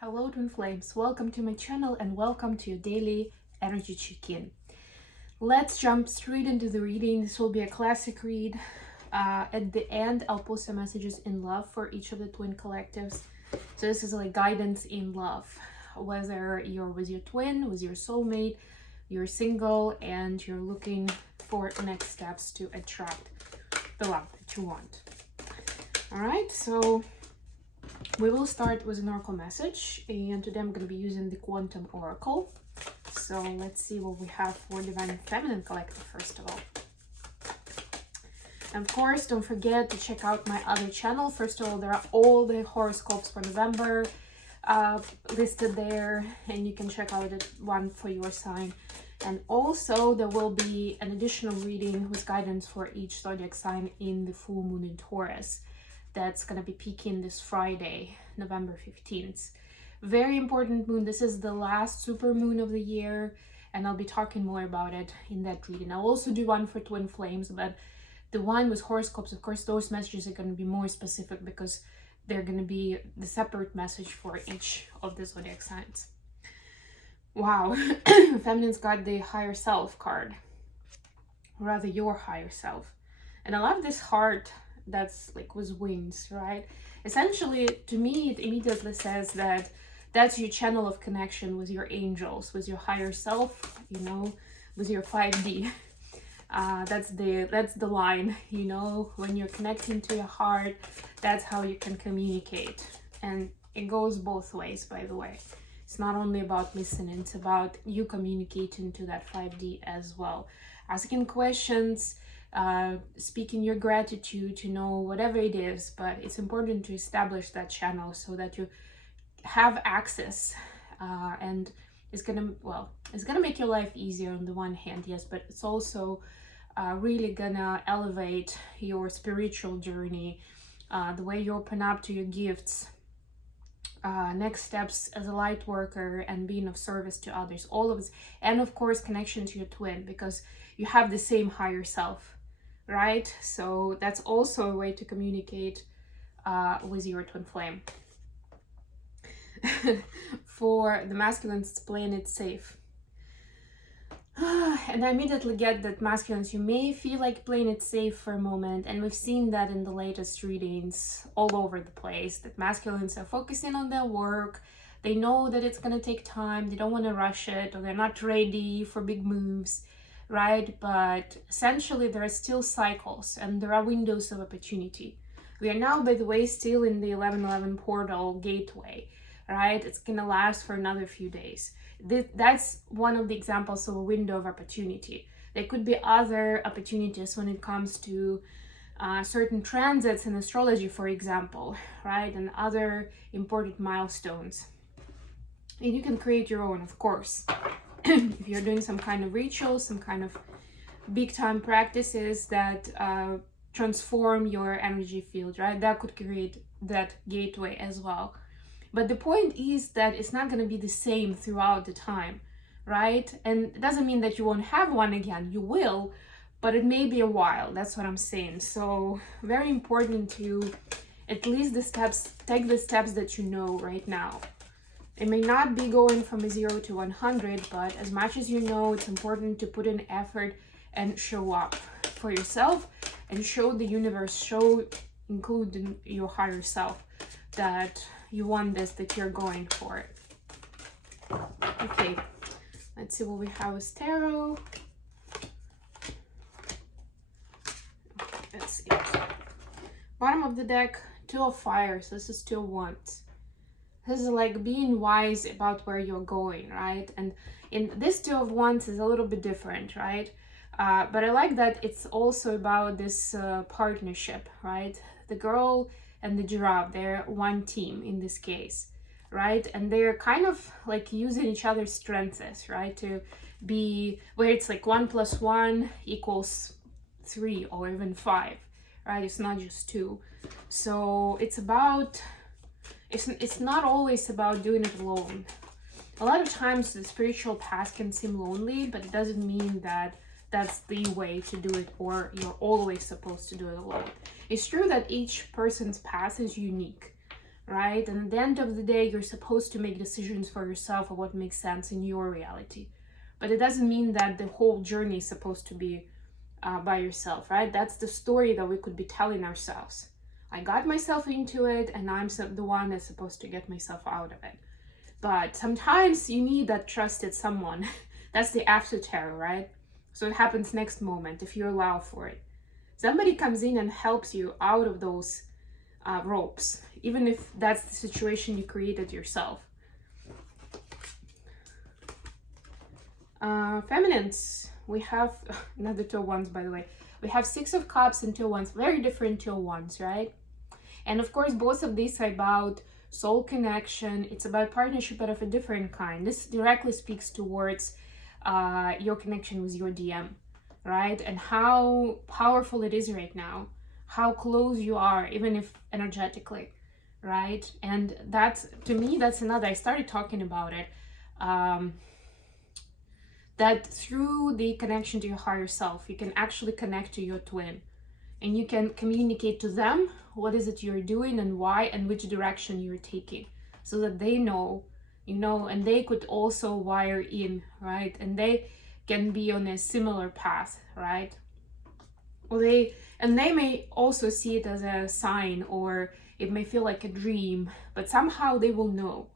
Hello twin flames, welcome to my channel and welcome to your daily energy check-in. Let's jump straight into the reading. This will be a classic read. At the end I'll post some messages in love for each of the twin collectives. So this is like guidance in love, whether you're with your twin, with your soulmate, you're single and you're looking for next steps to attract the love that you want. All right, so we will start with an oracle message, and today I'm going to be using the quantum oracle. So let's see what we have for divine feminine collective first of all. And of course, don't forget to check out my other channel. First of all, there are all the horoscopes for November listed there, and you can check out one for your sign. And also there will be an additional reading with guidance for each zodiac sign in the full moon in Taurus. That's going to be peaking this Friday, November 15th. Very important moon. This is the last super moon of the year, and I'll be talking more about it in that reading. I'll also do one for twin flames, but the one with horoscopes, of course, those messages are going to be more specific because they're going to be the separate message for each of the zodiac signs. Wow. Feminine's got the higher self card, or rather your higher self. And I love this heart that's like with wings, right? Essentially, to me, it immediately says that that's your channel of connection with your angels, with your higher self, you know, with your 5D. That's the line, you know, when you're connecting to your heart, that's how you can communicate. And it goes both ways, by the way. It's not only about listening, it's about you communicating to that 5D as well. Asking questions, speaking your gratitude, you know, whatever it is, but it's important to establish that channel so that you have access, and it's gonna make your life easier on the one hand, yes, but it's also really gonna elevate your spiritual journey, the way you open up to your gifts, next steps as a light worker and being of service to others, all of this, and of course connection to your twin, because you have the same higher self, right? So that's also a way to communicate with your twin flame. For the masculines, it's playing it safe. And I immediately get that masculines, you may feel like playing it safe for a moment, and we've seen that in the latest readings all over the place, that masculines are focusing on their work. They know that it's going to take time, they don't want to rush it, or they're not ready for big moves, right? But essentially there are still cycles and there are windows of opportunity. We are now, by the way, still in the 11/11 portal gateway, right? It's going to last for another few days. That's one of the examples of a window of opportunity. There could be other opportunities when it comes to certain transits in astrology, for example, right? And other important milestones. And you can create your own, of course. If you're doing some kind of rituals, some kind of big time practices that transform your energy field, right? That could create that gateway as well. But the point is that it's not going to be the same throughout the time, right? And it doesn't mean that you won't have one again. You will, but it may be a while. That's what I'm saying. So very important to at least take the steps that you know right now. It may not be going from a 0 to 100, but as much as you know, it's important to put in effort and show up for yourself and show the universe, including your higher self, that you want this, that you're going for it. Okay, let's see what we have with tarot. Let's see. Bottom of the deck, Two of Fires. This is Two of Wands. This is like being wise about where you're going, right? And in this Two of Wands is a little bit different, right? But I like that it's also about this partnership, right? The girl and the giraffe, they're one team in this case, right? And they're kind of like using each other's strengths, right? To be where it's like 1 + 1 = 3 or even 5, right? It's not just 2. So it's about, it's not always about doing it alone. A lot of times the spiritual path can seem lonely, but it doesn't mean that that's the way to do it, or you're always supposed to do it alone. It's true that each person's path is unique, right? And at the end of the day, you're supposed to make decisions for yourself of what makes sense in your reality. But it doesn't mean that the whole journey is supposed to be by yourself, right? That's the story that we could be telling ourselves. I got myself into it, and I'm the one that's supposed to get myself out of it. But sometimes you need that trusted someone. That's the after tarot, right? So it happens next moment if you allow for it. Somebody comes in and helps you out of those ropes, even if that's the situation you created yourself. Feminines, we have another Two of Wands, by the way. We have Six of Cups and Two of Wands, very different Two of Wands, right? And of course, both of these are about soul connection. It's about partnership, but of a different kind. This directly speaks towards your connection with your DM, right? And how powerful it is right now, how close you are, even if energetically, right? And that's, to me, that's another, I started talking about it, that through the connection to your higher self, you can actually connect to your twin, and you can communicate to them what is it you're doing and why and which direction you're taking, so that they know, you know, and they could also wire in, right? And they can be on a similar path, right? Or they may also see it as a sign, or it may feel like a dream, but somehow they will know,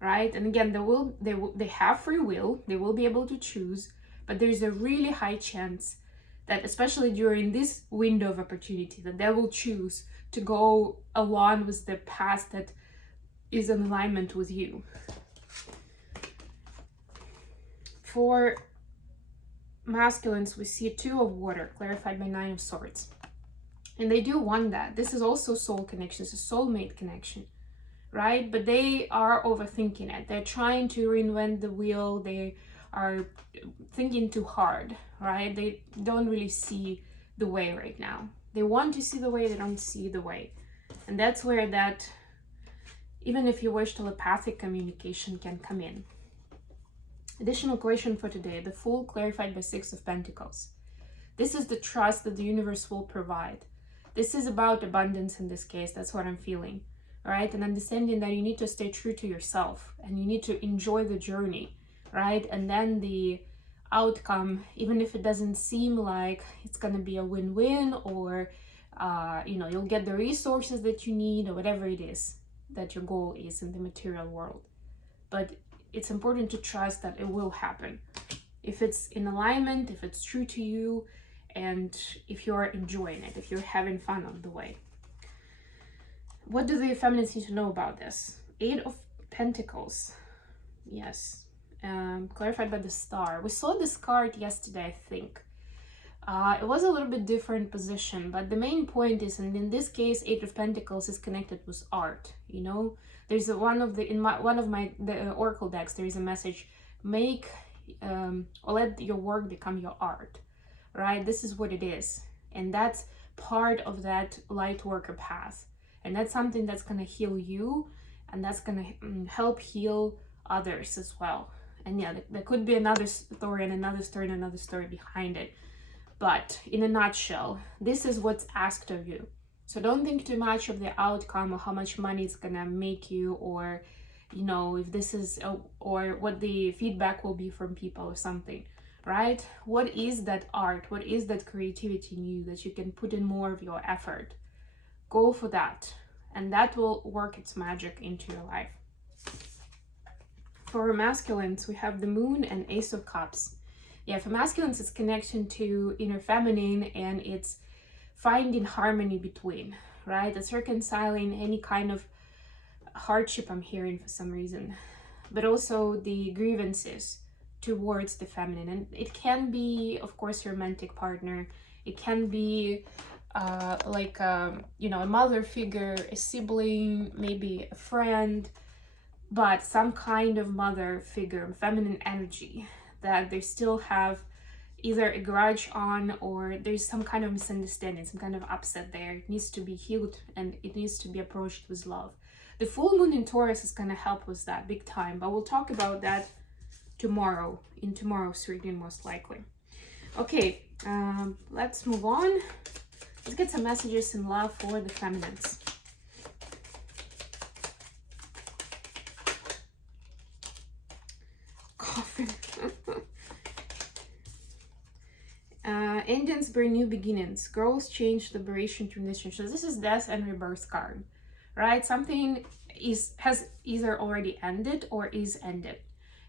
right? And again, they have free will, they will be able to choose, but there's a really high chance that, especially during this window of opportunity, that they will choose to go along with the path that is in alignment with you. For masculines, we see Two of Water, clarified by Nine of Swords. And they do want that. This is also soul connection, it's a soulmate connection, right? But they are overthinking it. They're trying to reinvent the wheel. They are thinking too hard, right? They don't really see the way right now. They want to see the way, they don't see the way. And that's where that, even if you wish, telepathic communication can come in. Additional question for today, the Fool, clarified by Six of Pentacles. This is the trust that the universe will provide. This is about abundance in this case, that's what I'm feeling, right? And understanding that you need to stay true to yourself and you need to enjoy the journey, right? And then the outcome, even if it doesn't seem like it's gonna be a win-win, or you know, you'll get the resources that you need, or whatever it is that your goal is in the material world. But it's important to trust that it will happen if it's in alignment, if it's true to you, and if you're enjoying it, if you're having fun on the way. What do the feminines need to know about this? Eight of Pentacles. Yes. Clarified by the Star. We saw this card yesterday, I think. It was a little bit different position, but the main point is, and in this case, Eight of Pentacles is connected with art. You know, there's one of the oracle decks. There is a message: make or let your work become your art. Right? This is what it is, and that's part of that light worker path, and that's something that's gonna heal you, and that's gonna help heal others as well. And yeah, there could be another story and another story and another story behind it. But in a nutshell, this is what's asked of you. So don't think too much of the outcome or how much money it's gonna make you, or, you know, if this is, or what the feedback will be from people or something, right? What is that art? What is that creativity in you that you can put in more of your effort? Go for that, and that will work its magic into your life. For masculines, we have the Moon and Ace of Cups. Yeah, for masculines, it's connection to inner feminine, and it's finding harmony between, right? It's reconciling any kind of hardship I'm hearing for some reason, but also the grievances towards the feminine. And it can be, of course, a romantic partner. It can be you know, a mother figure, a sibling, maybe a friend, but some kind of mother figure, feminine energy that they still have either a grudge on, or there's some kind of misunderstanding, some kind of upset there. It needs to be healed, and it needs to be approached with love. The full moon in Taurus is going to help with that big time, but we'll talk about that tomorrow, in tomorrow's reading most likely. Okay, let's move on. Let's get some messages in love for the feminines. Endings bring new beginnings. Growth, change, liberation, transition. So this is death and rebirth card, right? Something has either already ended or is ended.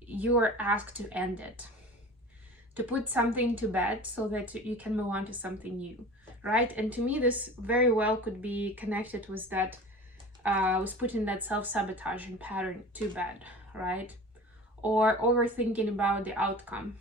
You are asked to end it, to put something to bed so that you can move on to something new, right? And to me, this very well could be connected with that, with putting that self-sabotaging pattern to bed, right? Or overthinking about the outcome,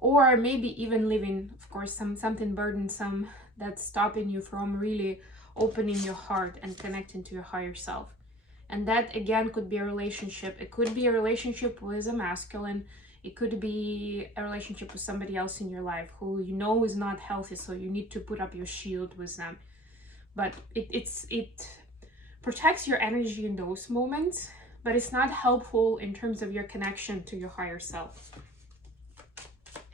or maybe even living, of course, something burdensome that's stopping you from really opening your heart and connecting to your higher self. And that again could be a relationship. It could be a relationship with a masculine. It could be a relationship with somebody else in your life who you know is not healthy, so you need to put up your shield with them. But it protects your energy in those moments, but it's not helpful in terms of your connection to your higher self.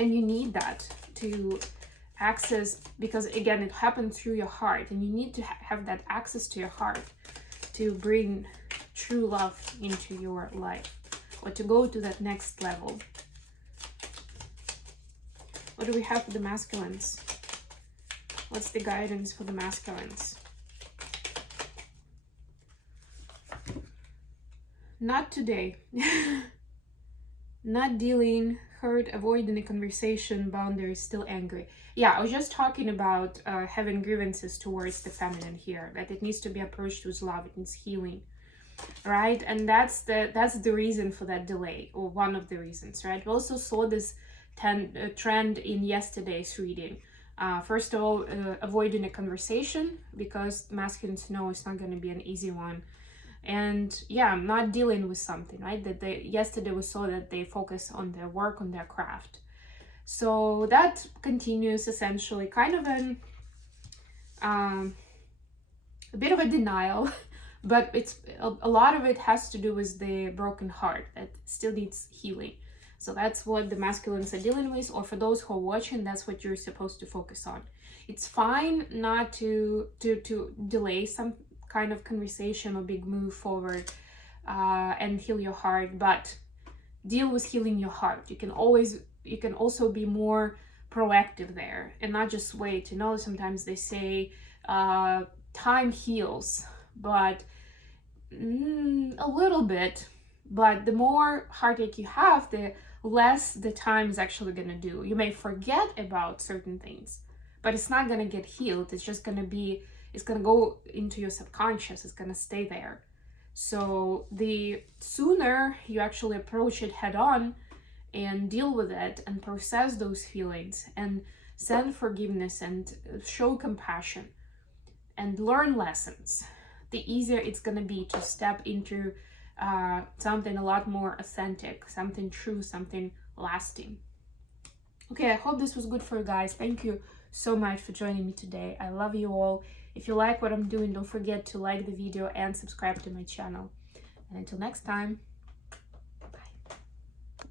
And you need that to access, because again, it happens through your heart, and you need to have that access to your heart to bring true love into your life, or to go to that next level. What do we have for the masculines? What's the guidance for the masculines? Not today. Not dealing, hurt, avoiding the conversation, boundaries, still angry. Yeah, I was just talking about having grievances towards the feminine here, that it needs to be approached with love, it needs healing, right? And that's the reason for that delay, or one of the reasons, right? We also saw this trend in yesterday's reading. First of all, avoiding a conversation, because masculines know it's not going to be an easy one. And yeah, I'm not dealing with something, right? That yesterday we saw that they focus on their work, on their craft. So that continues essentially, kind of a bit of a denial, but it's a lot of it has to do with the broken heart that still needs healing. So that's what the masculines are dealing with, or for those who are watching, that's what you're supposed to focus on. It's fine not to delay some kind of conversation or big move forward and heal your heart, but deal with healing your heart. You can also be more proactive there and not just wait. You know, sometimes they say time heals, but a little bit, but the more heartache you have, the less the time is actually gonna do. You may forget about certain things, but it's not gonna get healed. It's just gonna be, it's going to go into your subconscious. It's going to stay there. So the sooner you actually approach it head on and deal with it and process those feelings and send forgiveness and show compassion and learn lessons, the easier it's going to be to step into something a lot more authentic, something true, something lasting. Okay, I hope this was good for you guys. Thank you so much for joining me today. I love you all. If you like what I'm doing, don't forget to like the video and subscribe to my channel. And until next time.